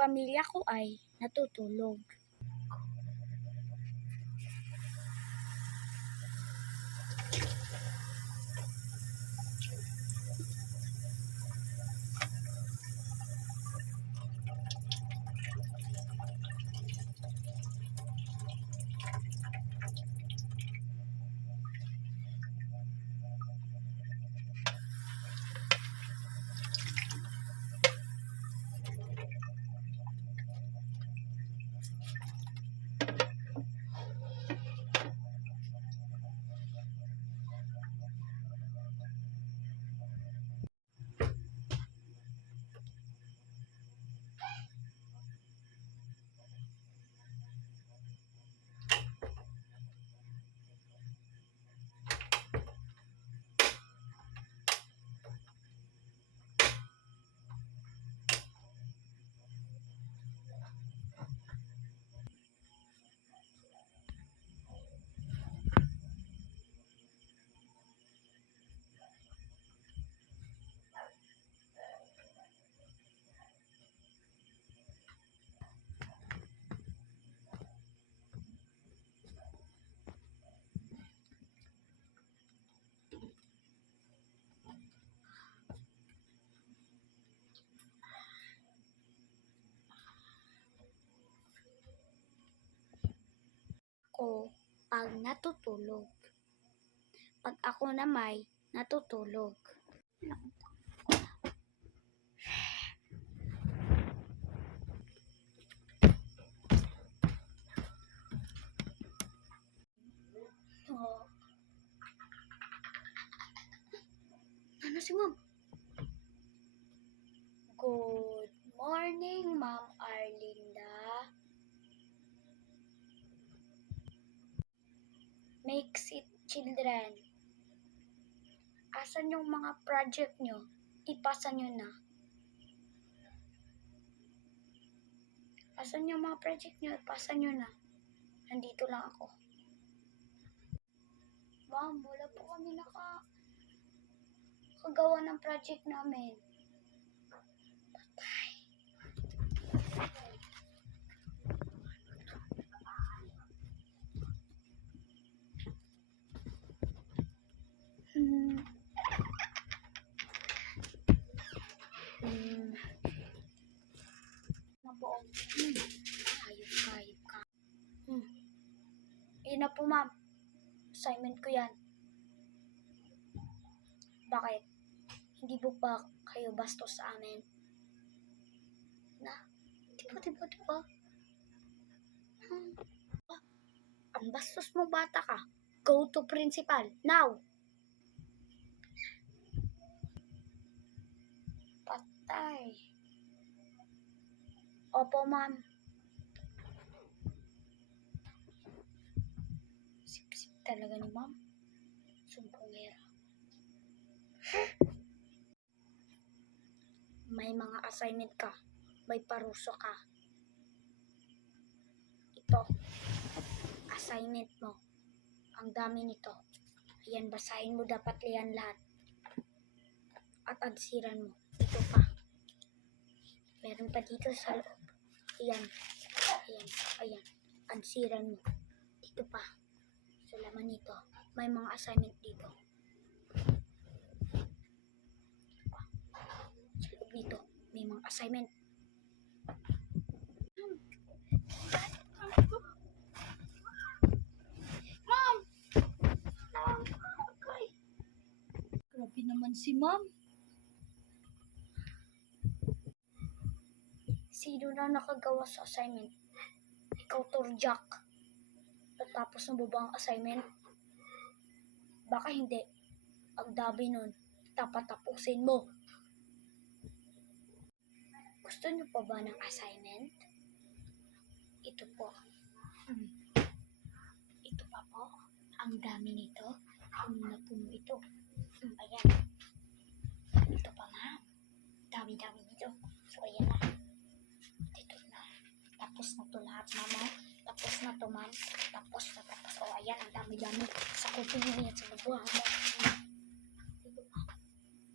pamilya ko ay natutulog. Ako pag natutulog. Pag ako na may natutulog. Oh. Ano si Ma'am? Good morning, Ma'am Arlinda. Makes it children. Asan yung mga project nyo? Ipasa nyo na. Asan yung mga project nyo? Ipasa nyo na. Nandito lang ako. Ma'am, wala po kami nakagawa ng project namin. Patay. Nabuo. Ayop ka. Yun na po, ma'am. Assignment ko yan. Bakit? Hindi po ba kayo bastos sa amin? Na? Diba? Ang bastos mo, bata ka. Go to principal. Now! Patay. Opo, ma'am. Sip-sip talaga ni ma'am. Sumpongera. May mga assignment ka. May paruso ka. Ito. Assignment mo. Ang dami nito. Ayan, basahin mo dapat yan lahat. At ansiran mo. Ito pa. Meron pa dito sa loob. Ayan. Ansiran mo. Dito pa. Sa laman nito. May mga assignment dito. Sa loob dito. May mga assignment. Ma'am! Grabe naman si ma'am. Sino na nakagawa sa assignment? Ikaw, Torjak. Tapos na ba ang assignment? Baka hindi. Ang dami nun. Dapat tapusin mo. Gusto niyo pa ba ng assignment? Ito po. Ito pa po. Ang dami nito. Puno na puno ito. Ayan. Ito pa, ma'am. Dami-dami nito. So, ayan na. Dito na. Tapos na to lahat, mama. Tapos na to, ma'am. Tapos. O, ayan. Ang dami-dami. Sa kupin nyo yan sa babuhan mo. Dito pa.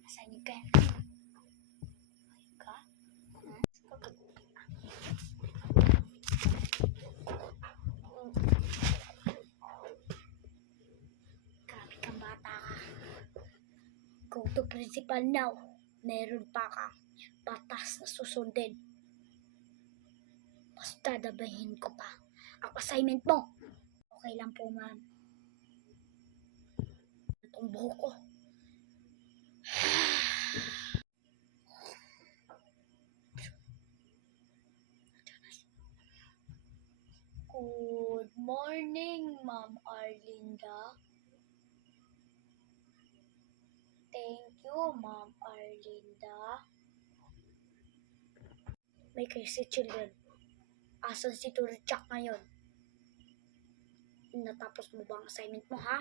Assignment ka yan. to principal now. Meron pa kang batas na susundin. Basta dabahin ko pa ang assignment mo. Okay lang po, ma'am. Itong buhok ko. Good morning, Ma'am Arlinda. Thank you, Ma'am Arlinda. May crazy children. Asan si Turchak ngayon? Natapos mo ba ang assignment mo, ha?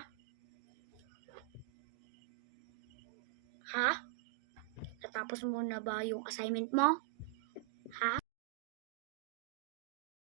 Ha? Natapos mo na ba yung assignment mo? Ha?